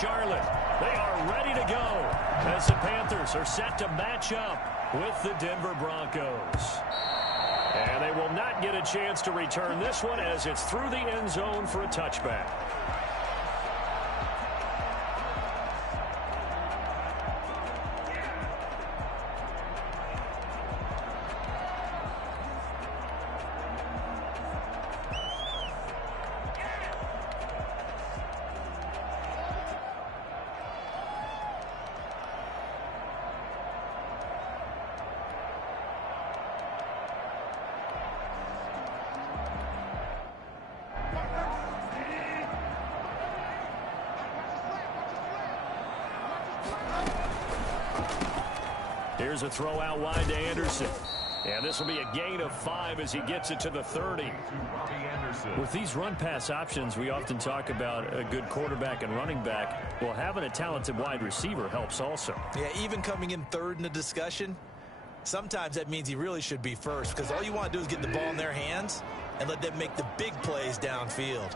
Charlotte. They are ready to go as the Panthers are set to match up with the Denver Broncos. And they will not get a chance to return this one as it's through the end zone for a touchback. Here's a throw out wide to Anderson. And this will be a gain of 5 as he gets it to the 30. With these run-pass options, we often talk about a good quarterback and running back. Well, having a talented wide receiver helps also. Yeah, even coming in third in the discussion, sometimes that means he really should be first because all you want to do is get the ball in their hands and let them make the big plays downfield.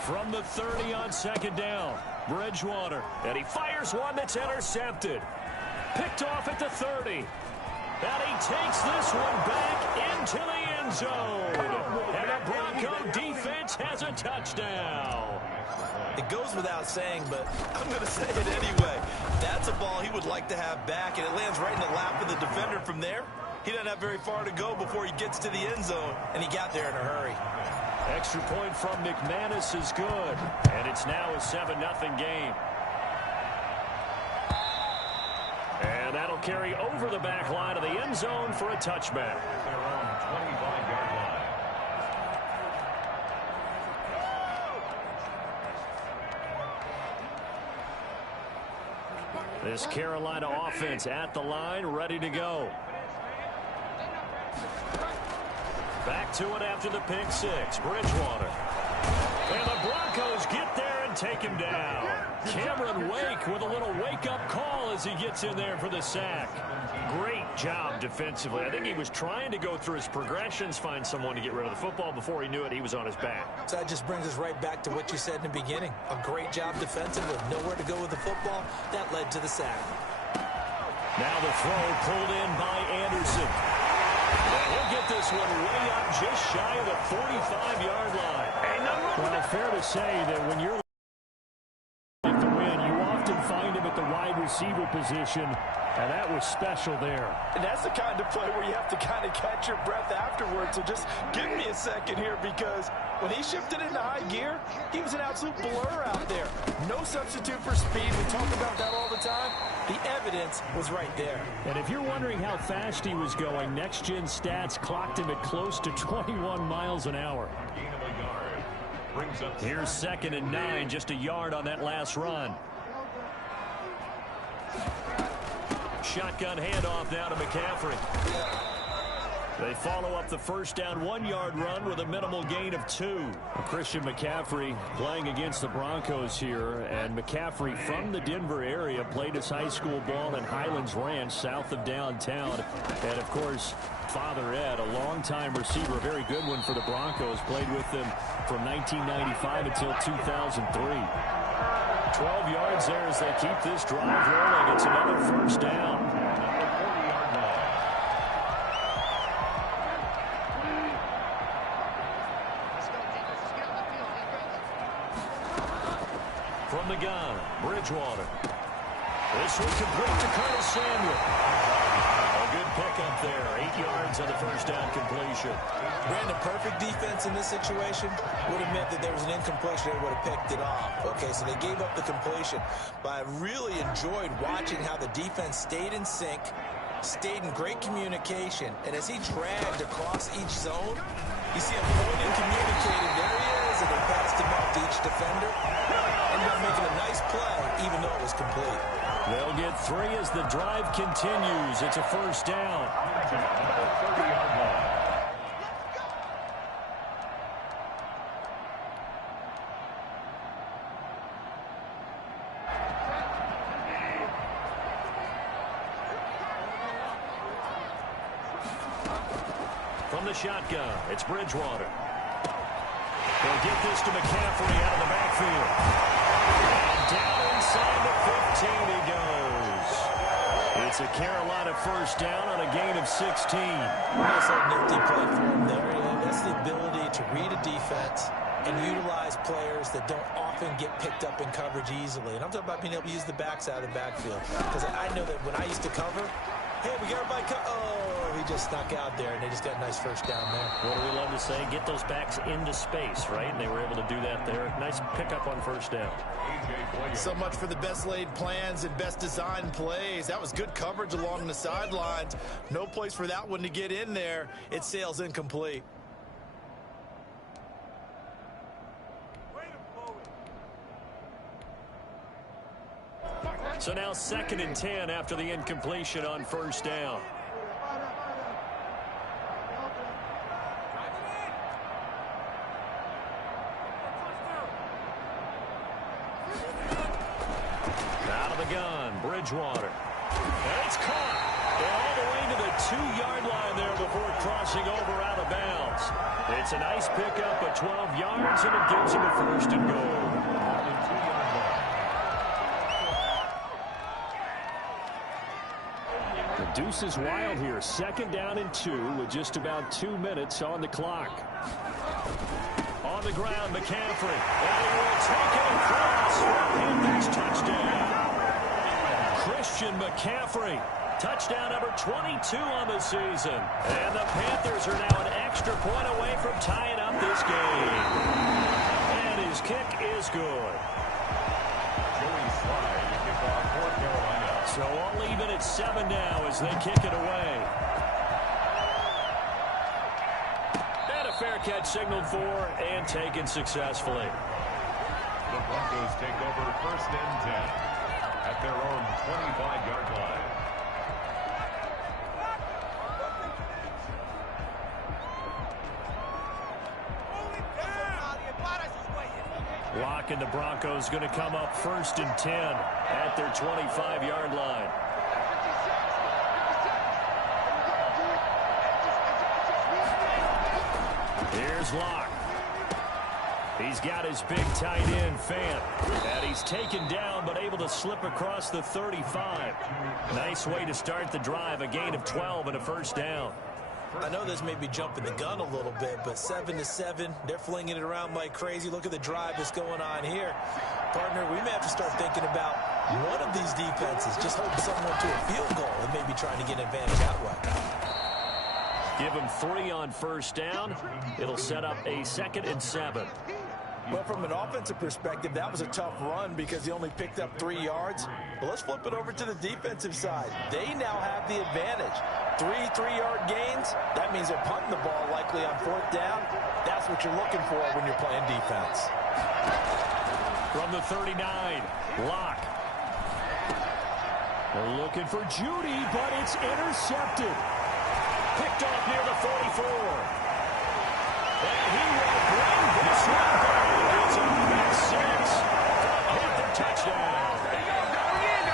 From the 30 on second down, Bridgewater. And he fires one that's intercepted. Picked off at the 30. And he takes this one back into the end zone. And the Bronco defense has a touchdown. It goes without saying, but I'm going to say it anyway. That's a ball he would like to have back, and it lands right in the lap of the defender from there. He doesn't have very far to go before he gets to the end zone, and he got there in a hurry. Extra point from McManus is good. And it's now a 7-0 game. And that'll carry over the back line of the end zone for a touchback. This Carolina offense at the line, ready to go. Back to it after the pick six. Bridgewater. And the Broncos get there and take him down. Cameron Wake with a little wake-up call as he gets in there for the sack. Great job defensively. I think he was trying to go through his progressions, find someone to get rid of the football. Before he knew it, he was on his back. So that just brings us right back to what you said in the beginning. A great job defensively. Nowhere to go with the football. That led to the sack. Now the throw pulled in by Anderson. And he'll get this one way up just shy of the 45-yard line. Well, fair to say that when you're looking to win, you often find him at the wide receiver position, and that was special there. And that's the kind of play where you have to kind of catch your breath afterwards. So just give me a second here, because when he shifted into high gear, he was an absolute blur out there. No substitute for speed. We talk about that all the time. The evidence was right there. And if you're wondering how fast he was going, Next Gen Stats clocked him at close to 21 miles an hour. Here's 2nd and 9, just a yard on that last run. Shotgun handoff now to McCaffrey. They follow up the first down 1-yard run with a minimal gain of 2. Christian McCaffrey playing against the Broncos here, and McCaffrey from the Denver area played his high school ball in Highlands Ranch south of downtown. And of course, Father Ed, a longtime receiver, a very good one for the Broncos, played with them from 1995 until 2003. 12 yards there as they keep this drive rolling. It's another first down. From the gun, Bridgewater. This one complete to Curtis Samuel. A good pickup there. 8 yards on the first down completion. Brandon, perfect defense in this situation would have meant that there was an incompletion. They would have picked it off. Okay, so they gave up the completion. But I really enjoyed watching how the defense stayed in sync, stayed in great communication. And as he dragged across each zone, you see him pointing, communicating. There he is, and they passed him off to each defender. Ended up making a nice play, even though it was complete. They'll get 3 as the drive continues. It's a first down. From the shotgun, it's Bridgewater. They'll get this to McCaffrey out of the backfield. It's a Carolina first down on a gain of 16. Nice little nifty play for him there. That's the ability to read a defense and utilize players that don't often get picked up in coverage easily. And I'm talking about being able to use the backside of the backfield. Because I know that when I used to cover, hey, we got everybody oh, he just snuck out there, and they just got a nice first down there. What do we love to say? Get those backs into space, right? And they were able to do that there. Nice pickup on first down. So much for the best laid plans and best designed plays. That was good coverage along the sidelines. No place for that one to get in there. It sails incomplete. So now 2nd and 10 after the incompletion on first down. Out of the gun, Bridgewater. And it's caught. All the way to the 2-yard line there before crossing over out of bounds. It's a nice pickup of 12 yards, and it gives him a first and goal. The deuce is wild here. 2nd down and 2 with just about 2 minutes on the clock. On the ground, McCaffrey. And he will take it across for a Panthers touchdown. Christian McCaffrey. Touchdown number 22 on the season. And the Panthers are now an extra point away from tying up this game. And his kick is good. Joey Slye to kick off for Carolina. So all even at 7 now as they kick it away. And a fair catch signaled for and taken successfully. The Broncos take over 1st and 10 at their own 25-yard line. Lock and the Broncos going to come up 1st and 10 at their 25-yard line. Here's Locke. He's got his big tight end, Fant. And he's taken down but able to slip across the 35. Nice way to start the drive. A gain of 12 and a first down. I know this may be jumping the gun a little bit, but 7-7, they're flinging it around like crazy. Look at the drive that's going on here. Partner, we may have to start thinking about one of these defenses just holding someone to a field goal and maybe trying to get an advantage that way. Give him 3 on first down. It'll set up a 2nd and 7. Well, from an offensive perspective, that was a tough run because he only picked up 3 yards. Well, let's flip it over to the defensive side. They now have the advantage. 3 3-yard gains, that means they're punting the ball likely on 4th down. That's what you're looking for when you're playing defense. From the 39, Locke. They're looking for Judy, but it's intercepted. Picked off near the 44. And he will bring this one back. It's a big 6. Panther touchdown.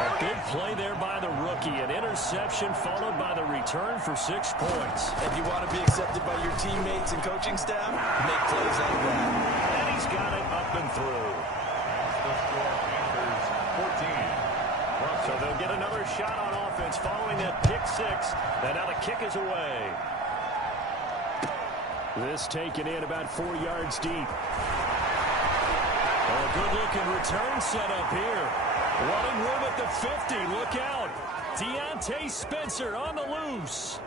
A big play there by the rookie. An interception followed by the return for 6 points. If you want to be accepted by your teammates and coaching staff, make plays like that. And he's got it up and through. The score, Panthers 14. So they'll get another shot on offense following that pick 6. And now the kick is away. This taken in about 4 yards deep. Oh, a good-looking return set up here. Running room at the 50. Look out. Deontay Spencer on the loose.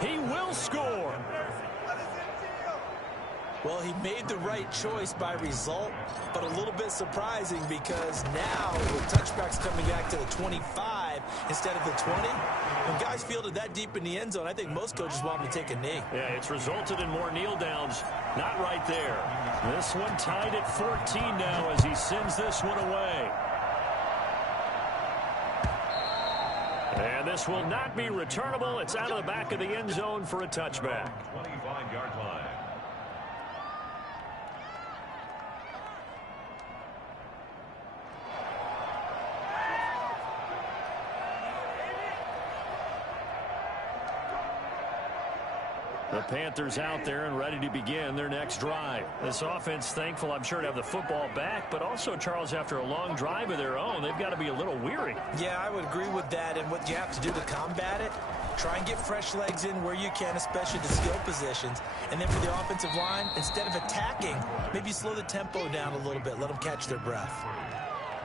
He will score. Well, he made the right choice by result, but a little bit surprising because now with touchbacks coming back to the 25 instead of the 20, when guys fielded that deep in the end zone, I think most coaches want them to take a knee. Yeah, it's resulted in more kneel downs. Not right there. This one tied at 14 now as he sends this one away. And this will not be returnable. It's out of the back of the end zone for a touchback. 25-yard line. The Panthers out there and ready to begin their next drive. This offense thankful, I'm sure, to have the football back, but also, Charles, after a long drive of their own, they've got to be a little weary. Yeah, I would agree with that, and what you have to do to combat it, try and get fresh legs in where you can, especially the skill positions. And then for the offensive line, instead of attacking, maybe slow the tempo down a little bit, let them catch their breath.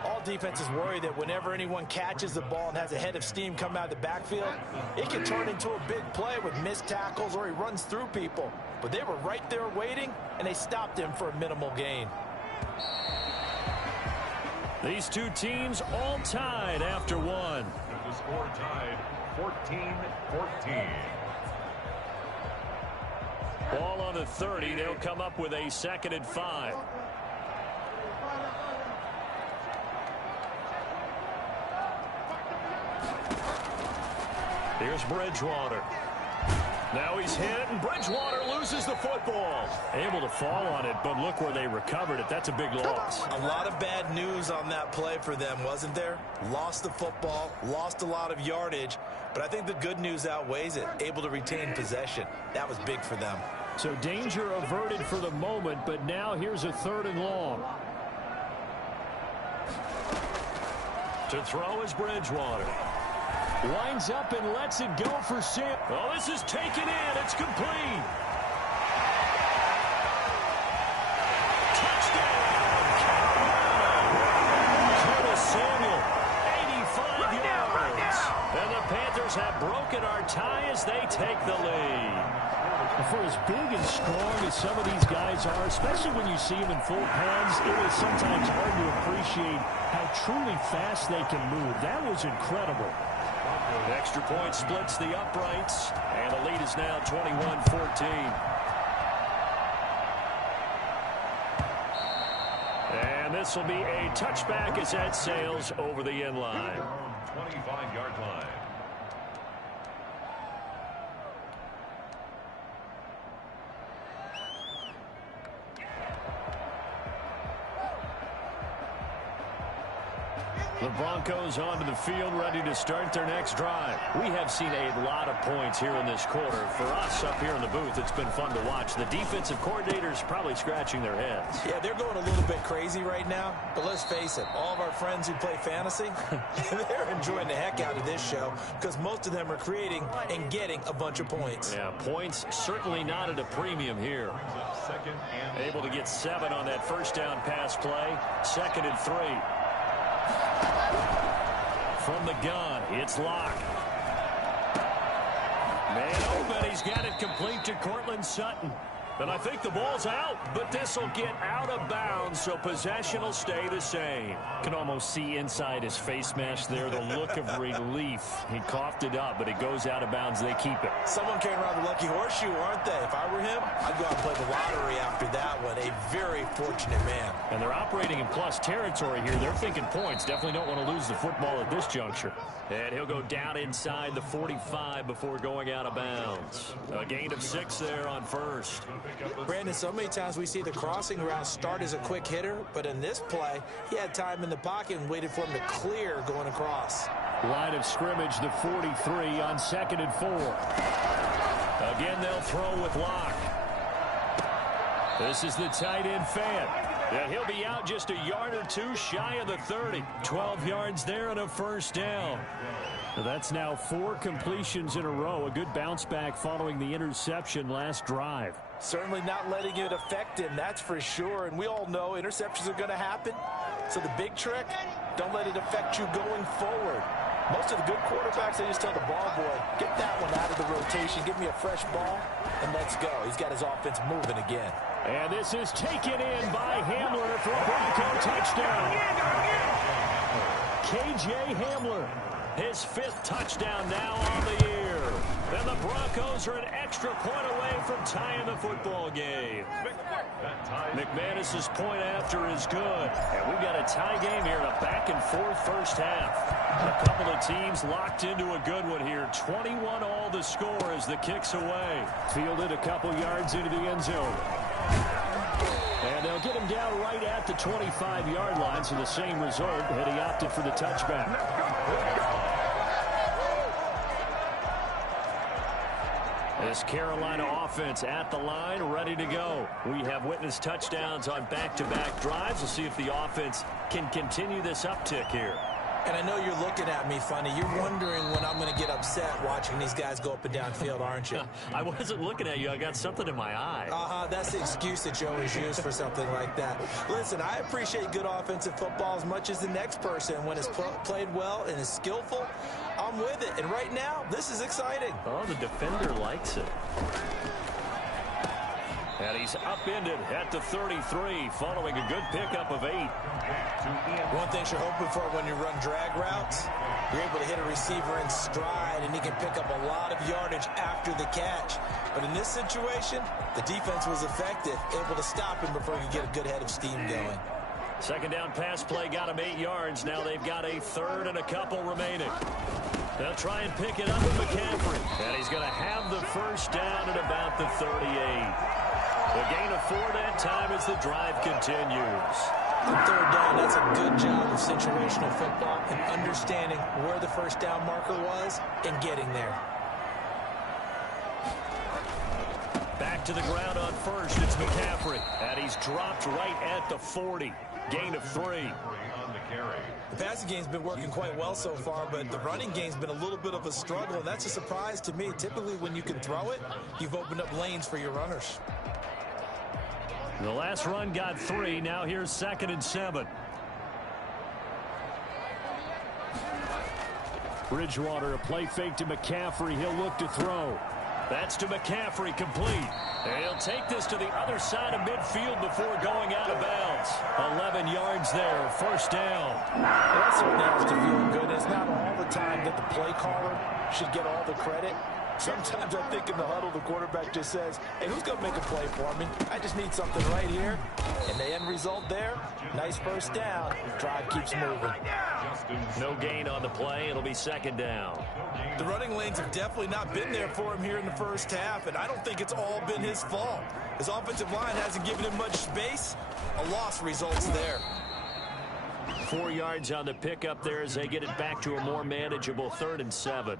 All defenses worry that whenever anyone catches the ball and has a head of steam come out of the backfield, it can turn into a big play with missed tackles or he runs through people. But they were right there waiting, and they stopped him for a minimal gain. These two teams all tied after one. The score tied 14-14. Ball on the 30. They'll come up with a 2nd and 5. Here's Bridgewater. Now he's hit, and Bridgewater loses the football. Able to fall on it, but look where they recovered it. That's a big loss. A lot of bad news on that play for them, wasn't there? Lost the football, lost a lot of yardage, but I think the good news outweighs it. Able to retain possession. That was big for them. So danger averted for the moment, but now here's a 3rd and long. To throw is Bridgewater. Winds up and lets it go for Sam. Oh, this is taken in. It's complete. Touchdown. Curtis Samuel, 85 yards. And the Panthers have broken our tie as they take the lead. For as big and strong as some of these guys are, especially when you see them in full pads, it is sometimes hard to appreciate how truly fast they can move. That was incredible. Extra point splits the uprights, and the lead is now 21-14. And this will be a touchback as that sails over the end line. 25-yard line. The Broncos onto the field, ready to start their next drive. We have seen a lot of points here in this quarter. For us up here in the booth, it's been fun to watch. The defensive coordinators probably scratching their heads. Yeah, they're going a little bit crazy right now, but let's face it, all of our friends who play fantasy, they're enjoying the heck out of this show because most of them are creating and getting a bunch of points. Yeah, points certainly not at a premium here. Able to get 7 on that first down pass play. 2nd and 3. From the gun, it's Locke. Man open, he's got it complete to Courtland Sutton. And I think the ball's out, but this will get out of bounds, so possession will stay the same. Can almost see inside his face mask there the look of relief. He coughed it up, but it goes out of bounds. They keep it. Someone came around the lucky horseshoe, aren't they? If I were him, I'd go out and play the lottery after that one. A very fortunate man. And they're operating in plus territory here. They're thinking points. Definitely don't want to lose the football at this juncture. And he'll go down inside the 45 before going out of bounds. A gain of 6 there on first. Brandon, so many times we see the crossing route start as a quick hitter, but in this play, he had time in the pocket and waited for him to clear going across. Line of scrimmage, the 43 on 2nd and 4. Again, they'll throw with Locke. This is the tight end Fant. And he'll be out just a yard or 2 shy of the 30. 12 yards there and a first down. That's now 4 completions in a row. A good bounce back following the interception last drive. Certainly not letting it affect him, that's for sure. And we all know interceptions are going to happen. So the big trick, don't let it affect you going forward. Most of the good quarterbacks, they just tell the ball boy, get that one out of the rotation, give me a fresh ball, and let's go. He's got his offense moving again. And this is taken in by Hamler for a Bronco touchdown. KJ Hamler, his 5th touchdown now on the year. And the Broncos are an extra point away from tying the football game. McManus's point after is good. And we've got a tie game here in a back-and-forth first half. A couple of teams locked into a good one here. 21 all the score as the kick's away. Fielded a couple yards into the end zone. And they'll get him down right at the 25-yard line, so the same result had he opted for the touchback. This Carolina offense at the line, ready to go. We have witnessed touchdowns on back-to-back drives. We'll see if the offense can continue this uptick here. And I know you're looking at me funny. You're wondering when I'm going to get upset watching these guys go up and down field, aren't you? I wasn't looking at you. I got something in my eye. That's the excuse that you always use for something like that. Listen, I appreciate good offensive football as much as the next person. When it's played well and is skillful, I'm with it. And right now, this is exciting. Oh, the defender likes it. And he's upended at the 33, following a good pickup of 8. One thing you're hoping for when you run drag routes, you're able to hit a receiver in stride, and he can pick up a lot of yardage after the catch. But in this situation, the defense was effective, able to stop him before he could get a good head of steam going. Second down pass play got him 8 yards. Now they've got a third and a couple remaining. They'll try and pick it up with McCaffrey. And he's going to have the first down at about the 38. The gain of 4 that time as the drive continues. On third down, that's a good job of situational football and understanding where the first down marker was and getting there. Back to the ground on first. It's McCaffrey. And he's dropped right at the 40. Gain of 3. The passing game's been working quite well so far, but the running game's been a little bit of a struggle, and that's a surprise to me. Typically, when you can throw it, you've opened up lanes for your runners. The last run got 3. Now here's 2nd and 7. Bridgewater, a play fake to McCaffrey. He'll look to throw. That's to McCaffrey, complete. And he'll take this to the other side of midfield before going out of bounds. 11 yards there, first down. That certainly has to feel good. It's not all the time that the play caller should get all the credit. Sometimes I think in the huddle, the quarterback just says, hey, who's going to make a play for me? I just need something right here. And the end result there, nice first down. Drive keeps moving. No gain on the play. It'll be 2nd down. The running lanes have definitely not been there for him here in the first half, and I don't think it's all been his fault. His offensive line hasn't given him much space. A loss results there. 4 yards on the pickup there as they get it back to a more manageable 3rd and 7.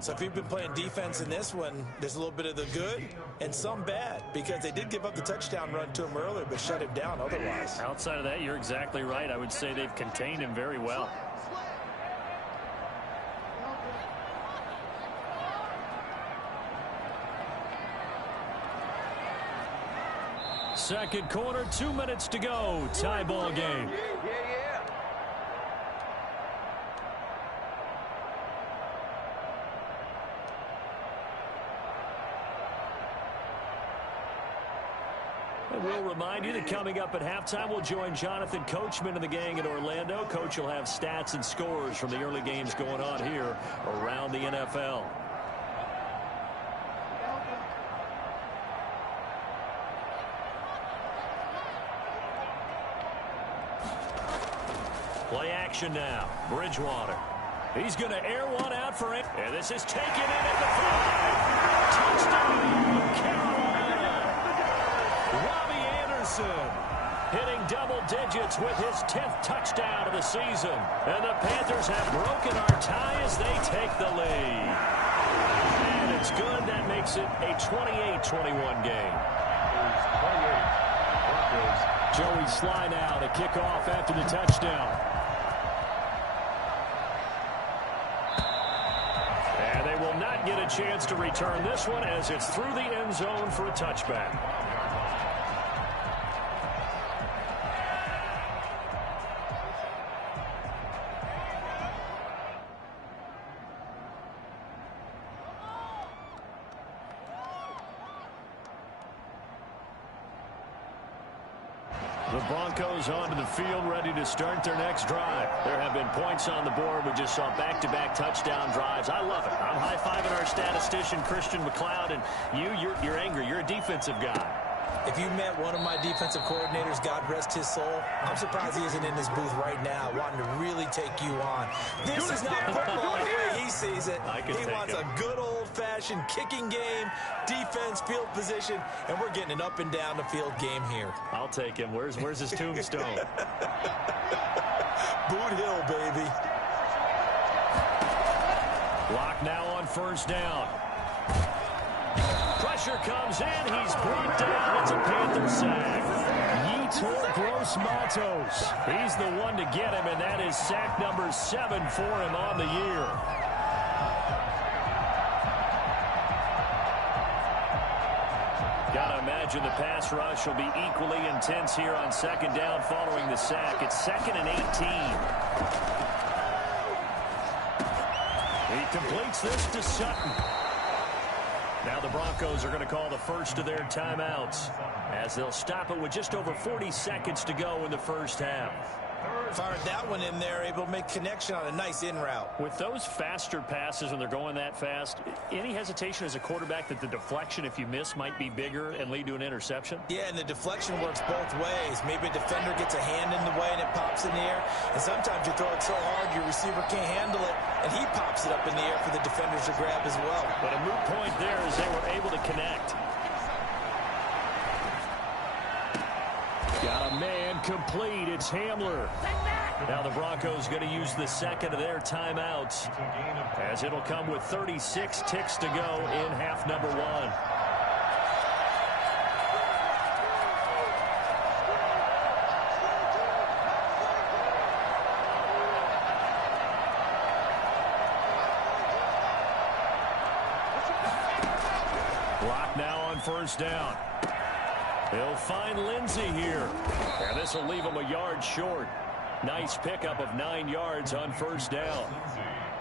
So if you've been playing defense in this one, there's a little bit of the good and some bad, because they did give up the touchdown run to him earlier, but shut him down otherwise. Outside of that, you're exactly right. I would say they've contained him very well. Second quarter, 2 minutes to go. Tie ball game. And we'll remind you that coming up at halftime, we'll join Jonathan Coachman and the gang in Orlando. Coach will have stats and scores from the early games going on here around the NFL. Play action now. Bridgewater. He's going to air one out for it. And this is taken in at the 5. Touchdown, Carolina. Robbie Anderson hitting double digits with his 10th touchdown of the season. And the Panthers have broken our tie as they take the lead. And it's good. That makes it a 28-21 game. Joey Sly now to kick off after the touchdown. And they will not get a chance to return this one as it's through the end zone for a touchback. The Broncos onto the field, ready to start their next drive. There have been points on the board. We just saw back-to-back touchdown drives. I love it. I'm high-fiving our statistician, Christian McLeod, and you're angry. You're a defensive guy. If you met one of my defensive coordinators, God rest his soul, I'm surprised he isn't in this booth right now wanting to really take you on. This is not football the way he sees it. He wants a good old-fashioned kicking game, defense, field position, and we're getting an up and down the field game here. I'll take him. Where's his tombstone? Boot Hill, baby. Lock now on first down. Pressure comes in. He's brought down. It's a Panther sack. Yetur Gross-Matos. He's the one to get him, and that is sack number 7 for him on the year. Gotta imagine the pass rush will be equally intense here on second down following the sack. It's 2nd and 18. He completes this to Sutton. Now the Broncos are going to call the first of their timeouts as they'll stop it with just over 40 seconds to go in the first half. Fired that one in there, able to make connection on a nice in route. With those faster passes when they're going that fast, any hesitation as a quarterback that the deflection, if you miss, might be bigger and lead to an interception? Yeah, and the deflection works both ways. Maybe a defender gets a hand in the way and it pops in the air. And sometimes you throw it so hard your receiver can't handle it, and he pops it up in the air for the defenders to grab as well. But a moot point there as they were able to connect. Got a man complete. It's Hamler. Now the Broncos going to use the second of their timeouts as it'll come with 36 ticks to go in half number 1. Block now on first down. He'll find Lindsey here. And this will leave him a yard short. Nice pickup of 9 yards on first down.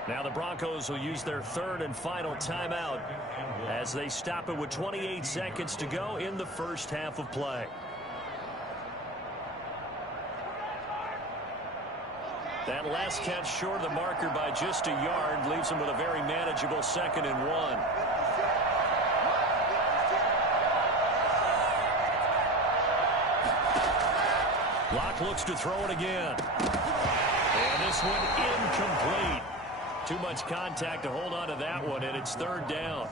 Now the Broncos will use their third and final timeout as they stop it with 28 seconds to go in the first half of play. That last catch short of the marker by just a yard leaves him with a very manageable 2nd and 1. Locke looks to throw it again. And this one incomplete. Too much contact to hold on to that one, and it's 3rd down.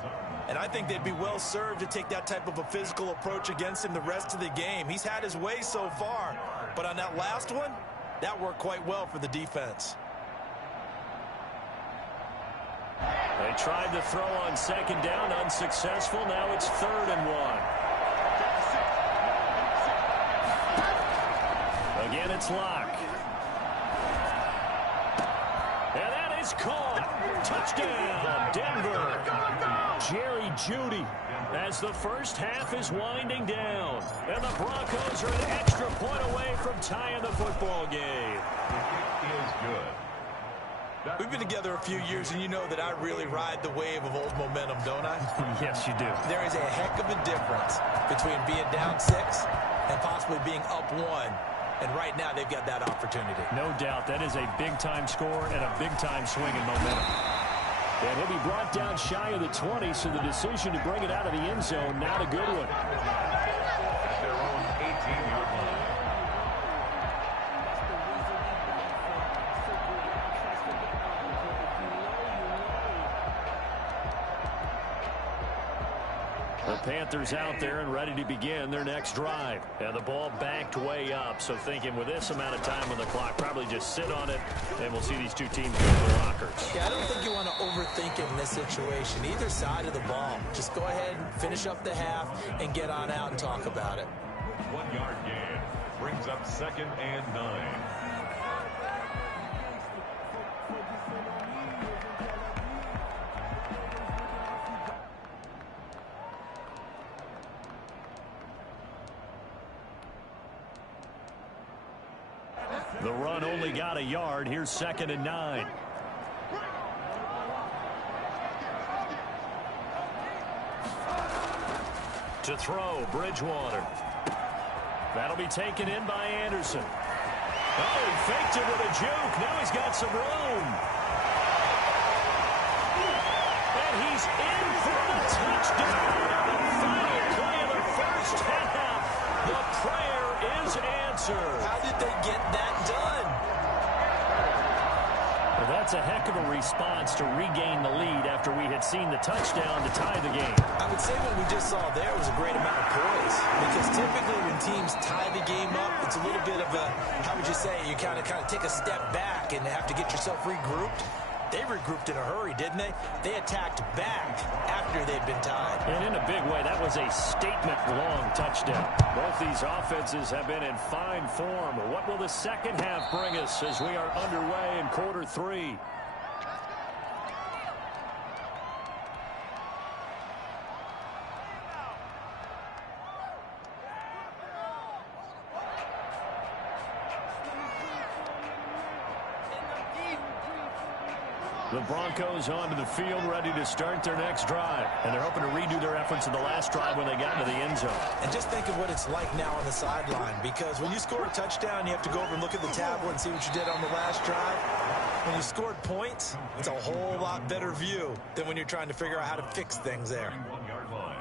And I think they'd be well served to take that type of a physical approach against him the rest of the game. He's had his way so far, but on that last one, that worked quite well for the defense. They tried to throw on 2nd down, unsuccessful. Now it's 3rd and 1. Again, it's Locke. And that is caught. Touchdown, Denver. Jerry Jeudy as the first half is winding down. And the Broncos are an extra point away from tying the football game. It is good. We've been together a few years, and you know that I really ride the wave of old momentum, don't I? Yes, you do. There is a heck of a difference between being down 6 and possibly being up 1. And right now, they've got that opportunity. No doubt. That is a big-time score and a big-time swing in momentum. And he'll be brought down shy of the 20, so the decision to bring it out of the end zone, not a good one. At their own 18-yard line. The Panthers out there and ready to begin their next drive. And the ball backed way up. So thinking with this amount of time on the clock, probably just sit on it, and we'll see these two teams go to the lockers. Yeah, I don't think you want to overthink it in this situation. Either side of the ball. Just go ahead and finish up the half and get on out and talk about it. 1-yard gain brings up 2nd and 9. The run only got a yard. Here's 2nd and 9. To throw, Bridgewater. That'll be taken in by Anderson. Oh, he faked it with a juke. Now he's got some room. And he's in for the touchdown. The final play of the first half. The prayer is answered. How did they get that done? Well, that's a heck of a response to regain the lead after we had seen the touchdown to tie the game. I would say what we just saw there was a great amount of poise, because typically when teams tie the game up, it's a little bit of a, how would you say, you kind of take a step back and have to get yourself regrouped. They regrouped in a hurry, didn't they? They attacked back after they'd been tied. And in a big way, that was a statement-long touchdown. Both these offenses have been in fine form. What will the second half bring us as we are underway in quarter 3? The Broncos onto the field, ready to start their next drive. And they're hoping to redo their efforts in the last drive when they got into the end zone. And just think of what it's like now on the sideline, because when you score a touchdown, you have to go over and look at the tablet and see what you did on the last drive. When you scored points, it's a whole lot better view than when you're trying to figure out how to fix things there.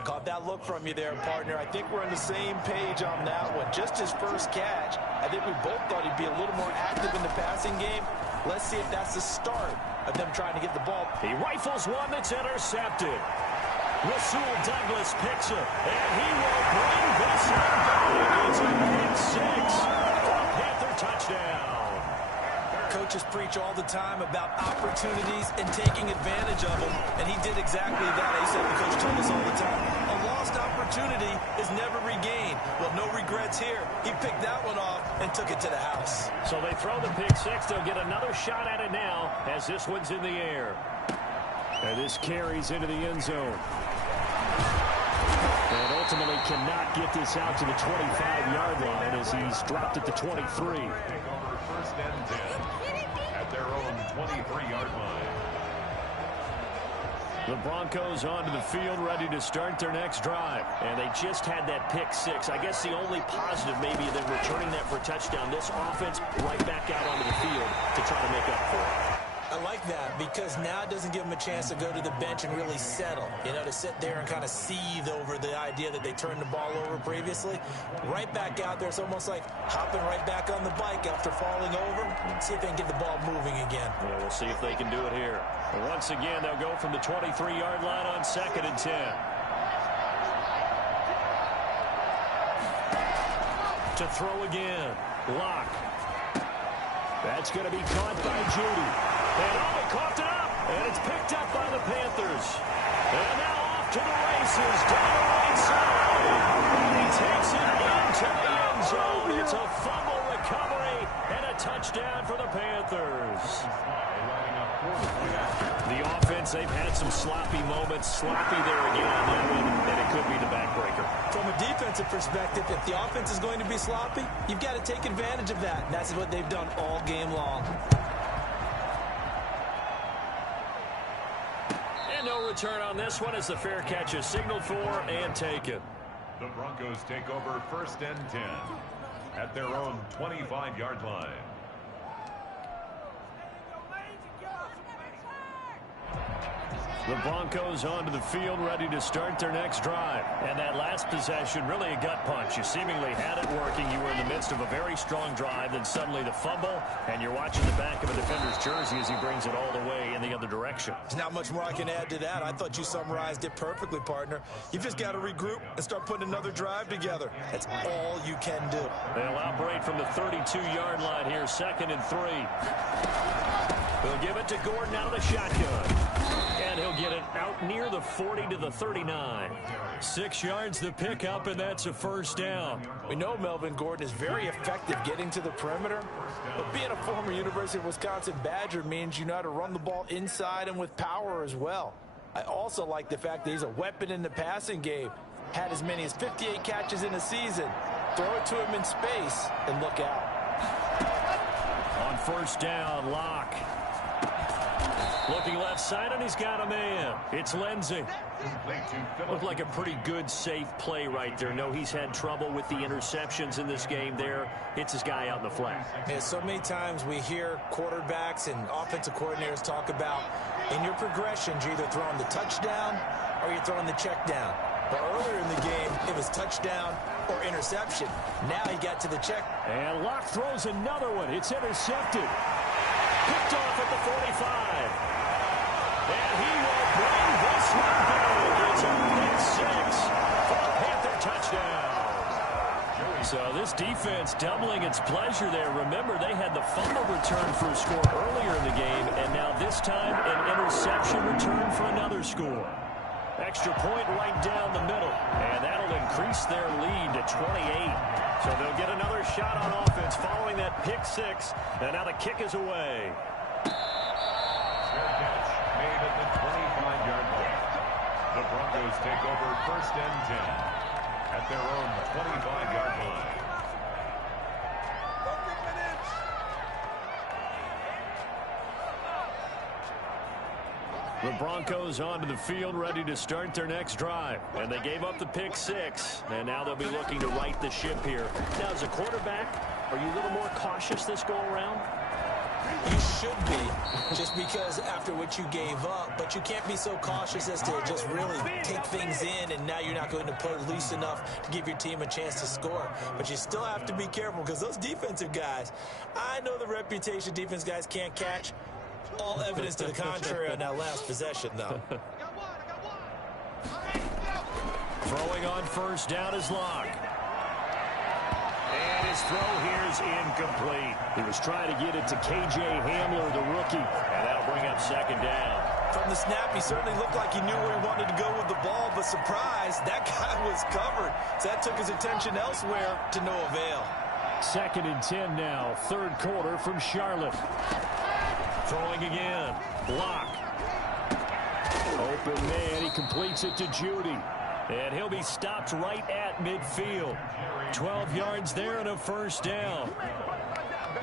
Caught that look from you there, partner. I think we're on the same page on that one. Just his first catch, I think we both thought he'd be a little more active in the passing game. Let's see if that's the start of them trying to get the ball. He rifles one that's intercepted. Rasul Douglas picks it, and he will bring this one back. It's a pick six for a Panther touchdown. Coaches preach all the time about opportunities and taking advantage of them, and he did exactly that. He said the coach told us all the time, a lost opportunity is never regained. Well, no regrets here. He picked that one off and took it to the house. So they throw the pick six. They'll get another shot at it now as this one's in the air. And this carries into the end zone. And ultimately cannot get this out to the 25-yard line as he's dropped at the 23. First and 10 at their own 23-yard line. The Broncos onto the field, ready to start their next drive. And they just had that pick six. I guess the only positive maybe than returning that for a touchdown. This offense right back out onto the field to try to make up for it. I like that because now it doesn't give them a chance to go to the bench and really settle. You know, to sit there and kind of seethe over the idea that they turned the ball over previously. Right back out there, it's almost like hopping right back on the bike after falling over. See if they can get the ball moving again. Yeah, we'll see if they can do it here. And once again, they'll go from the 23-yard line on 2nd and 10. To throw again. Lock. That's going to be caught by Judy. And they coughed it up. And it's picked up by the Panthers. And now off to the races. Down the right side. And he takes it into the end zone. It's a fumble recovery and a touchdown for the Panthers. The offense, they've had some sloppy moments. Sloppy there again on that one. And it could be the backbreaker. From a defensive perspective, if the offense is going to be sloppy, you've got to take advantage of that. And that's what they've done all game long. And no return on this one as the fair catch is signaled for and taken. The Broncos take over 1st and 10 at their own 25-yard line. The Broncos onto the field, ready to start their next drive. And that last possession, really a gut punch. You seemingly had it working. You were in the midst of a very strong drive. Then suddenly the fumble, and you're watching the back of a defender's jersey as he brings it all the way in the other direction. There's not much more I can add to that. I thought you summarized it perfectly, partner. You've just got to regroup and start putting another drive together. That's all you can do. They'll operate from the 32-yard line here, 2nd and 3. They'll give it to Gordon out of the shotgun. And he'll get it out near the 40 to the 39. 6 yards the pickup, and that's a first down. We know Melvin Gordon is very effective getting to the perimeter, but being a former University of Wisconsin Badger means you know how to run the ball inside and with power as well. I also like the fact that he's a weapon in the passing game. Had as many as 58 catches in a season. Throw it to him in space and look out. On first down, Locke. Looking left side, and he's got a man. It's Lindsey. Looked like a pretty good, safe play right there. No, he's had trouble with the interceptions in this game there. Hits his guy out in the flat. Yeah, so many times we hear quarterbacks and offensive coordinators talk about in your progressions, you're either throwing the touchdown or you're throwing the check down. But earlier in the game, it was touchdown or interception. Now he got to the check. And Locke throws another one. It's intercepted. Picked off at the 45. And he will bring this one back. It's a pick six for a Panther touchdown. So this defense doubling its pleasure there. Remember, they had the fumble return for a score earlier in the game, and now this time an interception return for another score. Extra point right down the middle, and that'll increase their lead to 28. So they'll get another shot on offense following that pick six, and now the kick is away. Fair catch made at the 25-yard line. The Broncos take over 1st and 10 at their own 25-yard line. The Broncos onto the field, ready to start their next drive. And they gave up the pick six, and now they'll be looking to right the ship here. Now, as a quarterback, are you a little more cautious this go-around? You should be, just because after what you gave up, but you can't be so cautious as to just really take things in, and now you're not going to play loose enough to give your team a chance to score. But you still have to be careful, because those defensive guys, I know the reputation defense guys can't catch. All evidence to the contrary on that last possession, though. Throwing on first down is Locke. And his throw here is incomplete. He was trying to get it to K.J. Hamler, the rookie, and that'll bring up second down. From the snap, he certainly looked like he knew where he wanted to go with the ball, but surprise, that guy was covered. So that took his attention elsewhere to no avail. 2nd and 10 now, 3rd quarter from Charlotte. Throwing again, Locke. Open man, he completes it to Judy. And he'll be stopped right at midfield. 12 yards there and a first down.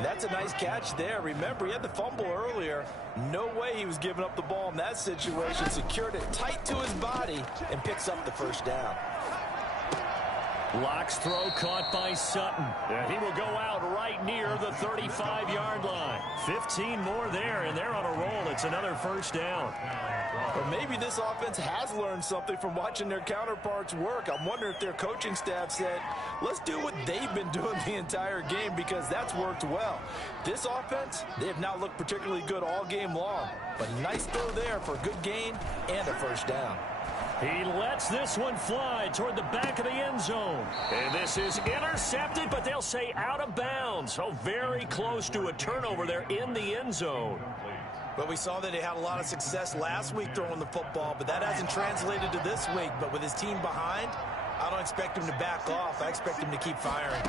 That's a nice catch there. Remember, he had the fumble earlier. No way he was giving up the ball in that situation. Secured it tight to his body and picks up the first down. Locke's throw caught by Sutton. And he will go out right near the 35-yard line. 15 more there, and they're on a roll. It's another first down. Or maybe this offense has learned something from watching their counterparts work. I'm wondering if their coaching staff said, let's do what they've been doing the entire game, because that's worked well. This offense, they have not looked particularly good all game long. But nice throw there for a good gain and a first down. He lets this one fly toward the back of the end zone. And this is intercepted, but they'll say out of bounds. So very close to a turnover there in the end zone. But we saw that he had a lot of success last week throwing the football, but that hasn't translated to this week. But with his team behind, I don't expect him to back off. I expect him to keep firing.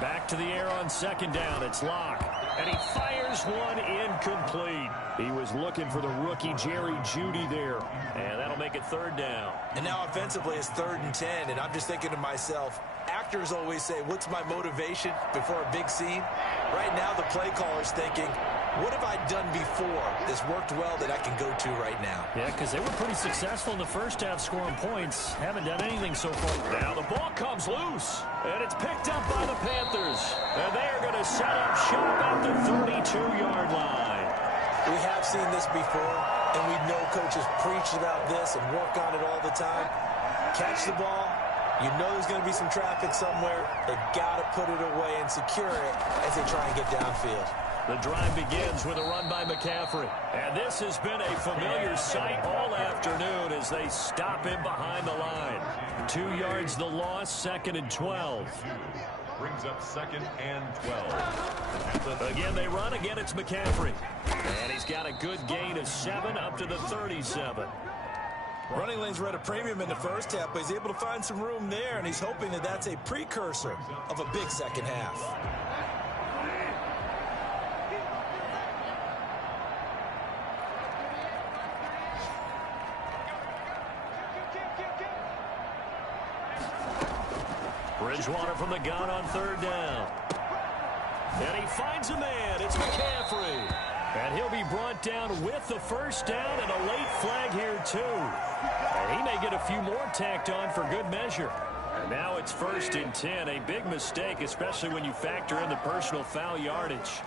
Back to the air on second down. It's Locke. And he fires one incomplete. He was looking for the rookie Jerry Jeudy there. And that'll make it third down. And now offensively it's 3rd and 10. And I'm just thinking to myself, actors always say, what's my motivation before a big scene? Right now the play caller's thinking, what have I done before that's worked well that I can go to right now? Yeah, because they were pretty successful in the first half scoring points. Haven't done anything so far. Now the ball comes loose, and it's picked up by the Panthers. And they are going to set up shop at the 32-yard line. We have seen this before, and we know coaches preach about this and work on it all the time. Catch the ball. You know there's going to be some traffic somewhere. They've got to put it away and secure it as they try and get downfield. The drive begins with a run by McCaffrey. And this has been a familiar sight all afternoon as they stop him behind the line. 2 yards the loss, 2nd and 12. Brings up 2nd and 12. Again, they run. Again, it's McCaffrey. And he's got a good gain of 7 up to the 37. Running lanes were at a premium in the first half, but he's able to find some room there, and he's hoping that that's a precursor of a big second half. Bridgewater from the gun on 3rd down. And he finds a man. It's McCaffrey. And he'll be brought down with the first down and a late flag here, too. And he may get a few more tacked on for good measure. And now it's 1st and 10. A big mistake, especially when you factor in the personal foul yardage.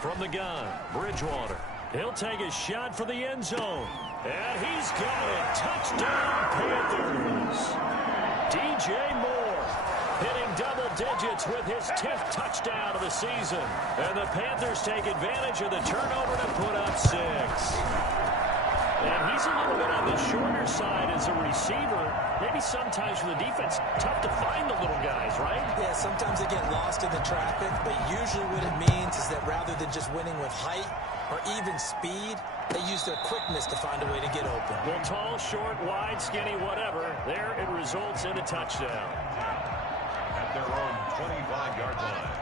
From the gun, Bridgewater. He'll take a shot for the end zone. And he's got it. Touchdown, Panthers. DJ Moore hitting double digits with his 10th touchdown of the season. And the Panthers take advantage of the turnover to put up 6. And he's a little bit on the shorter side as a receiver. Maybe sometimes for the defense, tough to find the little guys, right? Yeah, sometimes they get lost in the traffic, but usually what it means is that rather than just winning with height or even speed, they use their quickness to find a way to get open. Well, tall, short, wide, skinny, whatever, there it results in a touchdown. At their own 25-yard line.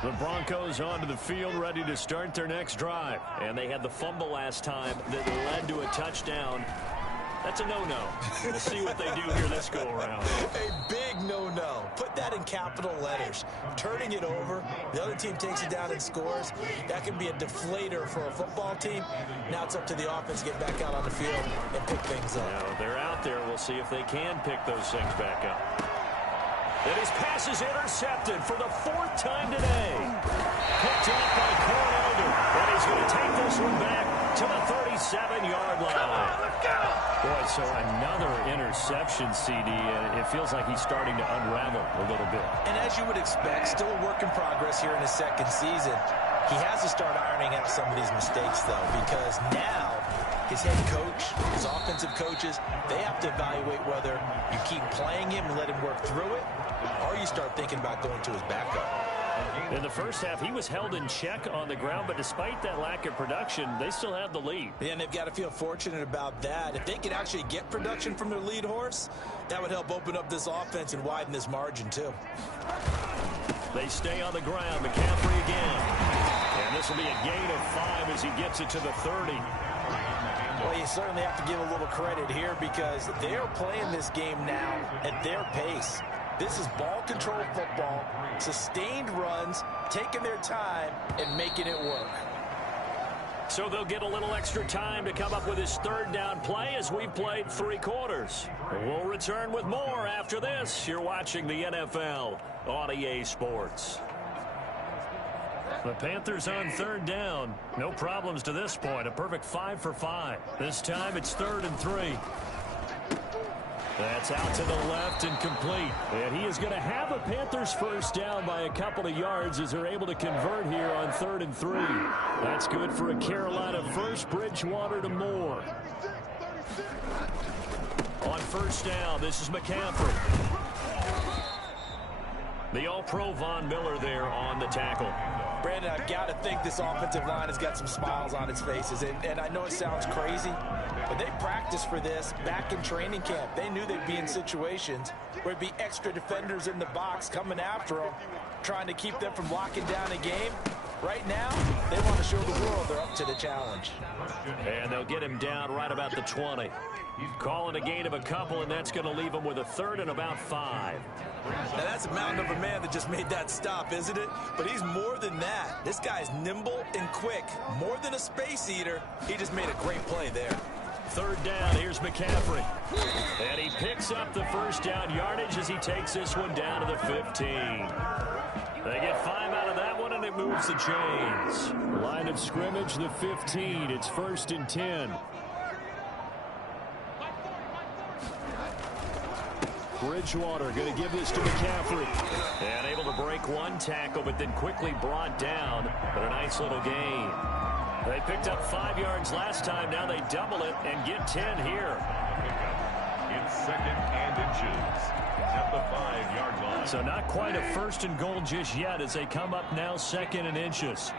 The Broncos onto the field, ready to start their next drive. And they had the fumble last time that led to a touchdown. That's a no-no. We'll see what they do here this go-around. A big no-no. Put that in capital letters. Turning it over, the other team takes it down and scores. That can be a deflator for a football team. Now it's up to the offense to get back out on the field and pick things up. Now, they're out there. We'll see if they can pick those things back up. And his pass is intercepted for the 4th time today. Picked off by Corn Elder. And he's going to take this one back to the 37-yard line. Boy, so another interception, CD, and it feels like he's starting to unravel a little bit. And as you would expect, still a work in progress here in his second season. He has to start ironing out some of these mistakes, though, because now his head coach, his offensive coaches, they have to evaluate whether you keep playing him and let him work through it, or you start thinking about going to his backup. In the first half, he was held in check on the ground, but despite that lack of production, they still have the lead. And they've got to feel fortunate about that. If they could actually get production from their lead horse, that would help open up this offense and widen this margin, too. They stay on the ground. McCaffrey again. And this will be a gain of 5 as he gets it to the 30. Well, you certainly have to give a little credit here because they're playing this game now at their pace. This is ball control football, sustained runs, taking their time, and making it work. So they'll get a little extra time to come up with his 3rd down play as we've played 3 quarters. We'll return with more after this. You're watching the NFL on EA Sports. The Panthers on 3rd down. No problems to this point. A perfect 5 for 5. This time it's 3rd and 3. That's out to the left and complete. And he is going to have a Panthers first down by a couple of yards as they're able to convert here on 3rd and 3. That's good for a Carolina first. Bridgewater to Moore. On first down, this is McCaffrey. The All-Pro Von Miller there on the tackle. Brandon, I've got to think this offensive line has got some smiles on its faces. And I know it sounds crazy, but they practiced for this back in training camp. They knew they'd be in situations where it'd be extra defenders in the box coming after them, trying to keep them from locking down a game. Right now, they want to show the world they're up to the challenge. And they'll get him down right about the 20. Calling a gain of a couple, and that's going to leave him with a 3rd and about 5. Now, that's a mountain of a man that just made that stop, isn't it? But he's more than that. This guy's nimble and quick. More than a space eater, he just made a great play there. 3rd down, here's McCaffrey. And he picks up the first down yardage as he takes this one down to the 15. They get 5 out of that one, and it moves the chains. Line of scrimmage, the 15. It's 1st and 10. Bridgewater going to give this to McCaffrey. And able to break one tackle, but then quickly brought down. But a nice little gain. They picked up 5 yards last time. Now they double it and get 10 here. It's 2nd and inches. At the 5-yard line. So not quite a 1st and goal just yet as they come up now 2nd and inches.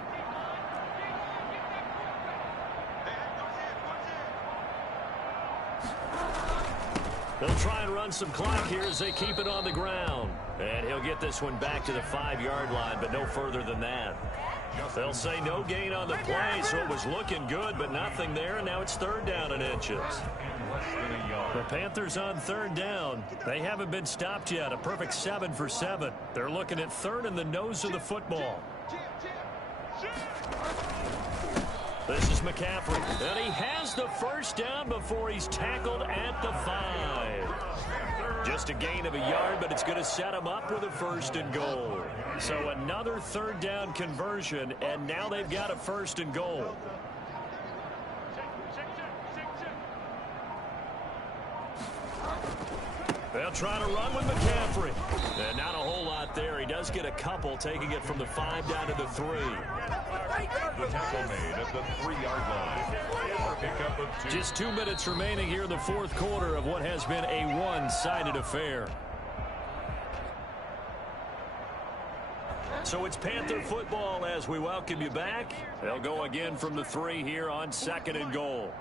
They'll try and run some clock here as they keep it on the ground. And he'll get this one back to the 5-yard line, but no further than that. They'll say no gain on the play, so it was looking good, but nothing there, and now it's 3rd down and inches. The Panthers on 3rd down. They haven't been stopped yet. A perfect 7 for 7. They're looking at 3rd in the nose of the football. This is McCaffrey, and he has the first down before he's tackled at the 5. Just a gain of a yard, but it's going to set him up with a 1st and goal. So another 3rd down conversion, and now they've got a 1st and goal. They'll try to run with McCaffrey. And not a whole lot there. He does does get a couple, taking it from the 5 down to the 3. The tackle made at the 3-yard line. Pickup of 2. Just 2 minutes remaining here in the fourth quarter of what has been a one-sided affair. So it's Panther football as we welcome you back. They'll go again from the 3 here on 2nd and goal.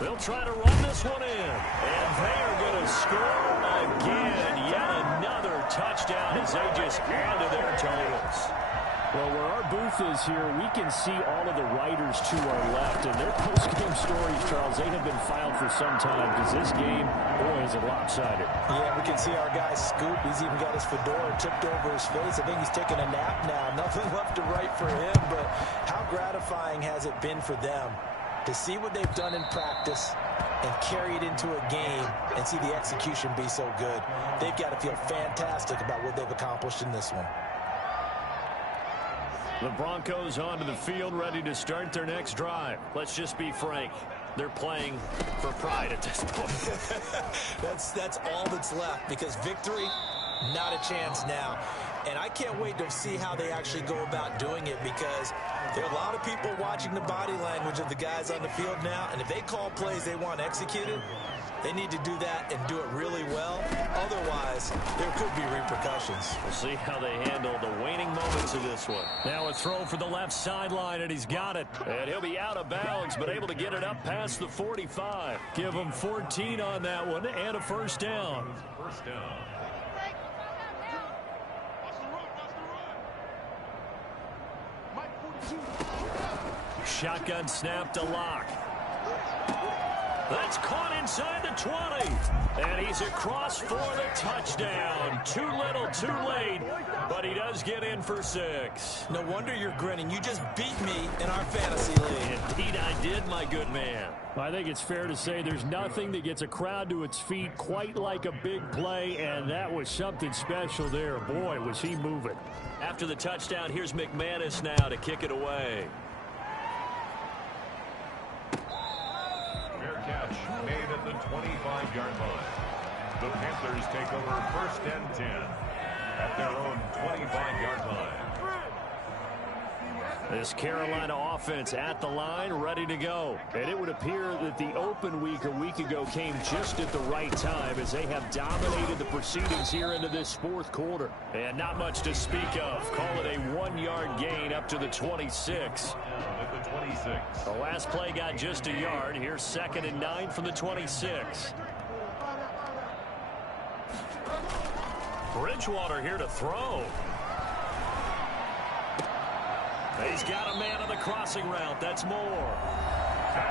They'll try to run this one in. And they are going to score again. Yet another touchdown as they just add to their totals. Well, where our booth is here, we can see all of the writers to our left. And their post-game stories, Charles, they have been filed for some time because this game, boy, is it lopsided. Yeah, we can see our guy Scoop. He's even got his fedora tipped over his face. I think he's taking a nap now. Nothing left to write for him, but how gratifying has it been for them to see what they've done in practice and carry it into a game and see the execution be so good. They've got to feel fantastic about what they've accomplished in this one. The Broncos onto the field, ready to start their next drive. Let's just be frank. They're playing for pride at this point. That's all that's left, because victory, not a chance now. And I can't wait to see how they actually go about doing it, because there are a lot of people watching the body language of the guys on the field now, and if they call plays they want executed, they need to do that and do it really well. Otherwise, there could be repercussions. We'll see how they handle the waning moments of this one. Now a throw for the left sideline, and he's got it. And he'll be out of bounds, but able to get it up past the 45. Give him 14 on that one and a first down. First down. Shotgun snap to Locke. That's caught inside the 20. And he's across for the touchdown. Too little, too late. But he does get in for 6. No wonder you're grinning. You just beat me in our fantasy league. Indeed I did, my good man. I think it's fair to say there's nothing that gets a crowd to its feet quite like a big play, and that was something special there. Boy, was he moving. After the touchdown, here's McManus now to kick it away. Fair catch made at the 25-yard line. The Panthers take over 1st and 10 at their own 25-yard line. This Carolina offense at the line, ready to go. And it would appear that the open week a week ago came just at the right time, as they have dominated the proceedings here into this fourth quarter. And not much to speak of. Call it a 1-yard gain up to the 26. At the 26. The last play got just a yard. Here's 2nd and 9 from the 26. Bridgewater here to throw. He's got a man on the crossing route. That's Moore.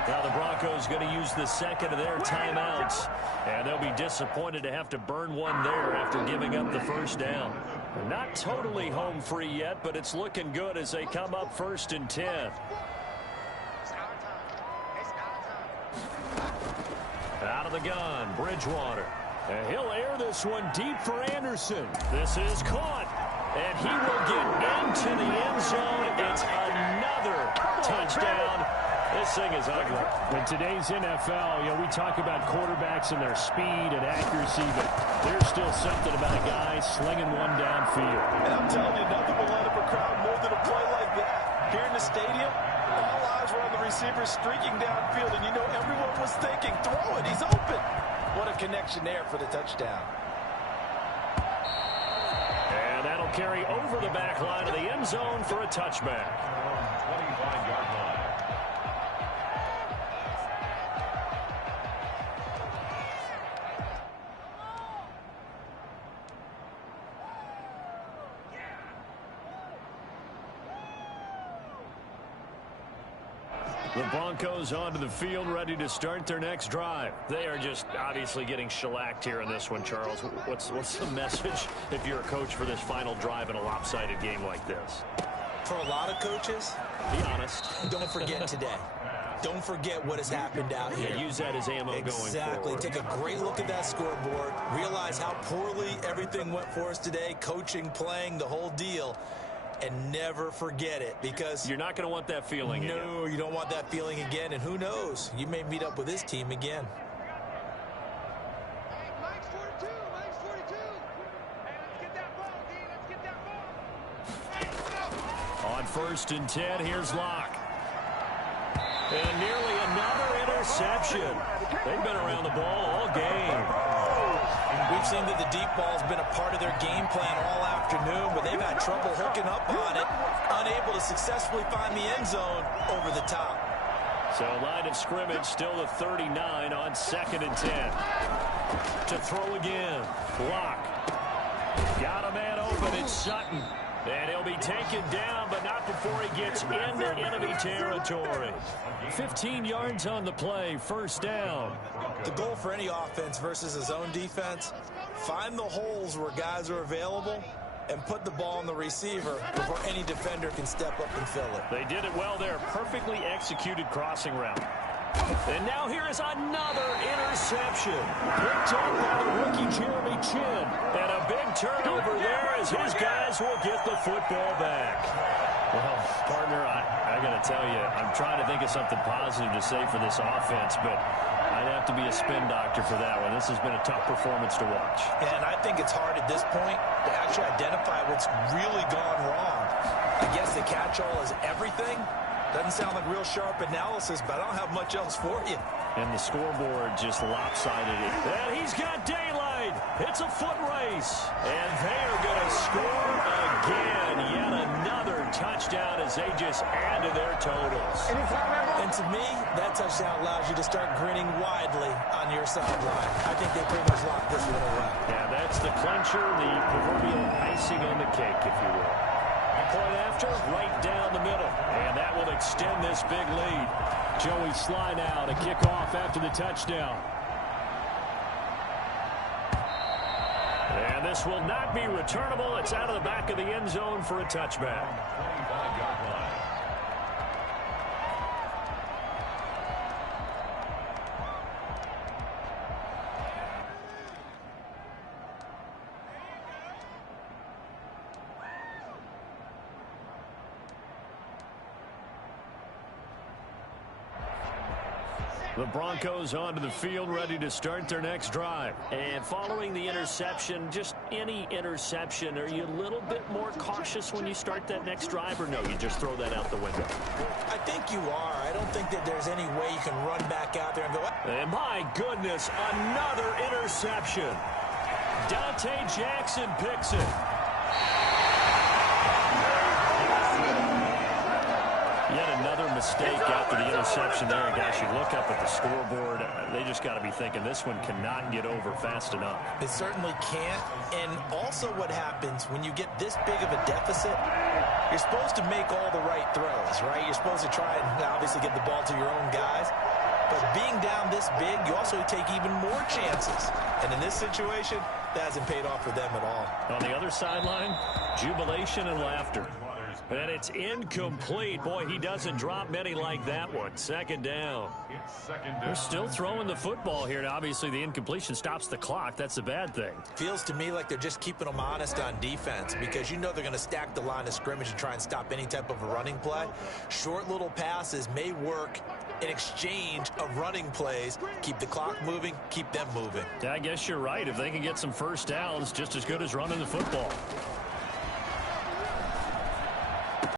Now the Broncos going to use the second of their timeouts. And they'll be disappointed to have to burn one there after giving up the first down. They're not totally home free yet, but it's looking good as they come up 1st and 10. Out of the gun, Bridgewater. And he'll air this one deep for Anderson. This is caught. And he will get into the end zone. It's another touchdown. This thing is ugly. In today's NFL, we talk about quarterbacks and their speed and accuracy, but there's still something about a guy slinging one downfield. And I'm telling you, nothing will light up a crowd more than a play like that. Here in the stadium, all eyes were on the receiver streaking downfield, and everyone was thinking, throw it, he's open. What a connection there for the touchdown. And that'll carry over the back line of the end zone for a touchback. 25-yard line. The Broncos onto the field, ready to start their next drive. They are just obviously getting shellacked here in this one, Charles. What's the message if you're a coach for this final drive in a lopsided game like this? For a lot of coaches, be honest. Don't forget today. Don't forget what has happened out here. Yeah, use that as ammo going forward. Exactly. Take a great look at that scoreboard. Realize how poorly everything went for us today. Coaching, playing, the whole deal. And never forget it, because you're not going to want that feeling again. No, you don't want that feeling again. And who knows? You may meet up with this team again. On 1st and 10, here's Locke. And nearly another interception. They've been around the ball all game. We've seen that the deep ball's been a part of their game plan all afternoon, but they've had trouble hooking up on it, unable to successfully find the end zone over the top. So line of scrimmage still the 39 on 2nd and 10. To throw again. Locke. Got a man open. It's Sutton. And he'll be taken down, but not before he gets into enemy territory. 15 yards on the play. 1st down. The goal for any offense versus a zone defense, find the holes where guys are available and put the ball on the receiver before any defender can step up and fill it. They did it well there. Perfectly executed crossing route. And now here is another interception. Picked up by the rookie Jeremy Chinn. And a big turnover there as his guys will get the football back. Well, partner, I got to tell you, I'm trying to think of something positive to say for this offense, but I'd have to be a spin doctor for that one. This has been a tough performance to watch. And I think it's hard at this point to actually identify what's really gone wrong. I guess the catch-all is everything. Doesn't sound like real sharp analysis, but I don't have much else for you. And the scoreboard just lopsided it. And he's got daylight. It's a foot race. And they are going to score again. Yet another touchdown as they just add to their totals. And to me, that touchdown allows you to start grinning widely on your sideline. I think they pretty much locked this one away. Yeah, that's the clincher, the proverbial icing on the cake, if you will. Point after, right down the middle. And that will extend this big lead. Joey Slye now to kick off after the touchdown. And this will not be returnable. It's out of the back of the end zone for a touchback. 25-yard line. The Broncos onto the field, ready to start their next drive. And following the interception, just any interception, are you a little bit more cautious when you start that next drive, or no, you just throw that out the window? I think you are. I don't think that there's any way you can run back out there and go, and my goodness, another interception. Dante Jackson picks it. Yet another mistake after the interception there. And guys, you look up at the scoreboard, they just got to be thinking this one cannot get over fast enough. It certainly can't. And also what happens when you get this big of a deficit, you're supposed to make all the right throws, right? You're supposed to try and obviously get the ball to your own guys. But being down this big, you also take even more chances. And in this situation, that hasn't paid off for them at all. On the other sideline, jubilation and laughter. And it's incomplete. Boy, he doesn't drop many like that one. 2nd down. They're still throwing the football here. Now, obviously, the incompletion stops the clock. That's a bad thing. Feels to me like they're just keeping them honest on defense because you know they're going to stack the line of scrimmage and try and stop any type of a running play. Short little passes may work in exchange of running plays. Keep the clock moving, keep them moving. Yeah, I guess you're right. If they can get some first downs, just as good as running the football.